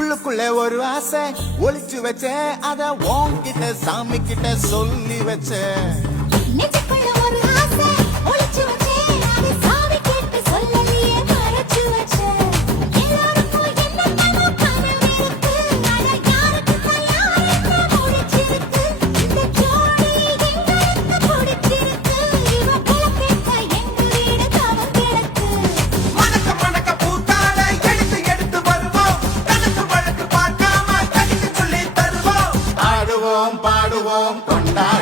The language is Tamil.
உள்ளுக்குள்ள ஒரு ஆசை ஒளிச்சு வச்சேன், அத உன்கிட்ட சாமி கிட்ட சொல்லி வச்சேன். நெஞ்சுக்குள்ள ஒரு ஆசை ஒளிச்சு வச்சேன், அதை சாமி கேட்டு சொல்லலையே மறைச்சு வச்சேன். எல்லாருக்கும் என்னென்னமோ கனவு இருக்கு, ஆனா யாருக்குத்தான் யாருக்கு முடிச்சிருக்கு. இந்த ஜோடி எங்களுக்கு பிடிச்சிருக்கு, இவ குலப்பேட்ட எங்க வீடு தவம் கிடக்கு. மணக்க மணக்க பூத்தாட எடுத்து எடுத்து வருவோம், கணக்கு வழக்கு பார்க்காம கடிச்சு சொல்லி தருவோம். ஆடுவோம் பாடுவோம் கொண்டாடுவோம்